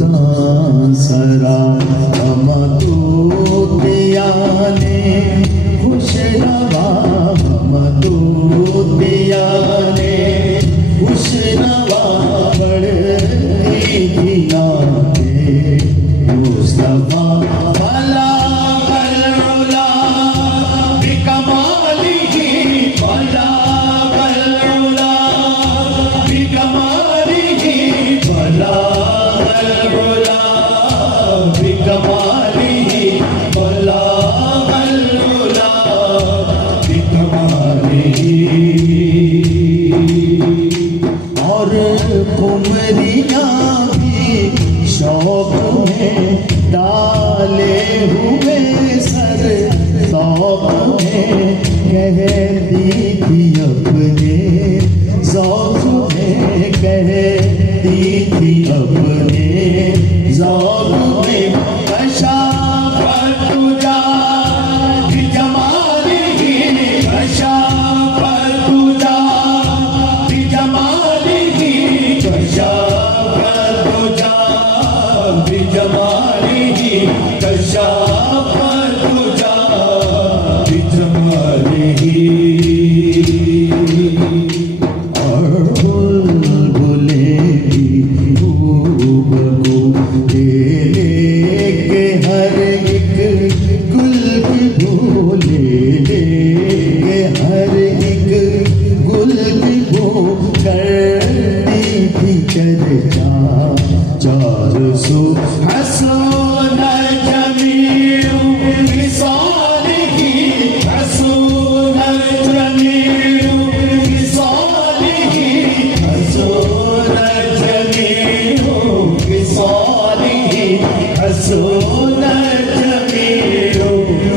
सांसरा हम दूतियाने खुश नवा हम दूतियाने खुश नवा बड़ी दिया के मुस्तफा भला भला बिकमालिही भला भला बिकमालिही भला भला बिकमालिही भला भला बिकमालिही और कुमरियाँ भी शौक में डाले हुए सर शौक में कहती थी अपने शौक में कहती थी अपने शौक में कशाफत तुझा बिजमालिही कशाफत तुझा बिजमालिही कशाफत तुझा बिजमालिही कशाफत तुझा बिजमालिही और बुलबुले भी खूब लेके हर एक गुल की भूले लेके हर एक गुल की भू करती थी चर्चा 400 हसन जमील विसालिही हसन जमील विसालिही हसन जमील विसालिही हसन जमील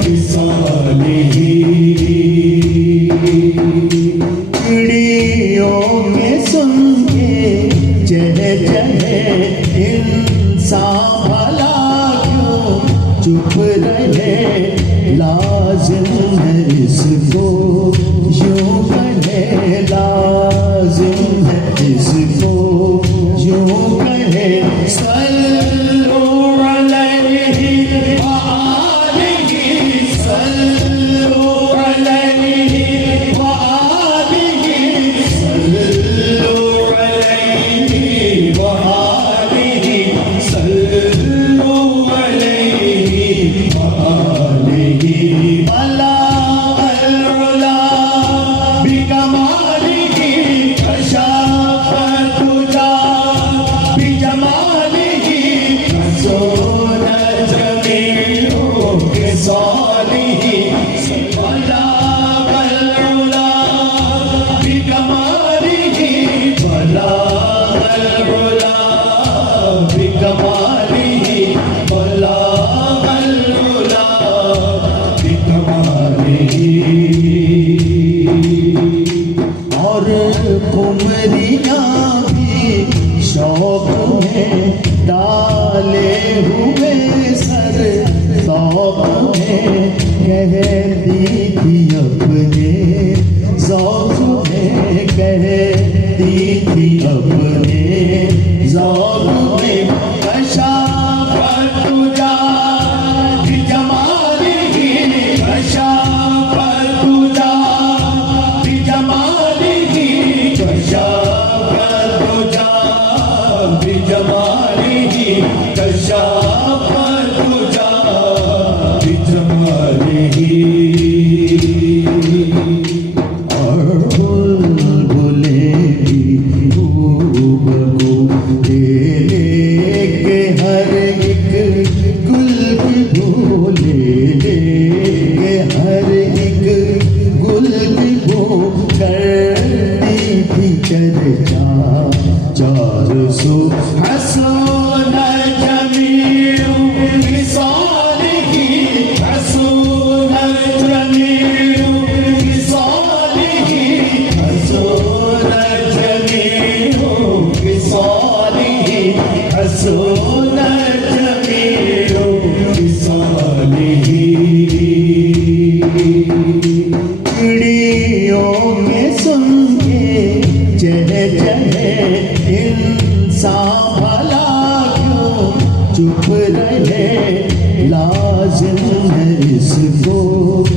विसालिही चिड़ियों में सुन के चह चहे इंसान भला क्यों चुप रहे लाजिम है इसको यूं कहे लाजिम है इसको यूं कहे सल्लु अलैहि व आलिही सल्लु अलैहि व आलिही सल्लु अलैहि व आलिही सल्लु अलैहि व आलिही भला भला बिकमालिही कशाफत तुझा बिजमालिही हसन जमील विसालिही भला भला बिकमालिही भला भला बिकमालिही भला भला बिकमालिही और कुमरियाँ भी शौक में डाले हुए सर शौक में कहती थी अपने शौक में कहती थी अपने शौक में कशाफत तुझा बिजमालिही कशाफत तुझा बिजमालिही कशाफत तुझा बिजमालिही कशाफत तुझा बिजमालिही और बुलबुले भी खूब लेके हर एक गुल की भूले लेके हर एक गुल की भू करती थी चर्चा 400 हसन जमील विसालिही हसन जमील विसालिही हसन जमील विसालिही हसन जमील विसालिही चिड़ियों में सुन के चह चहे इंसान भला चुप रहे लाजिम है इसको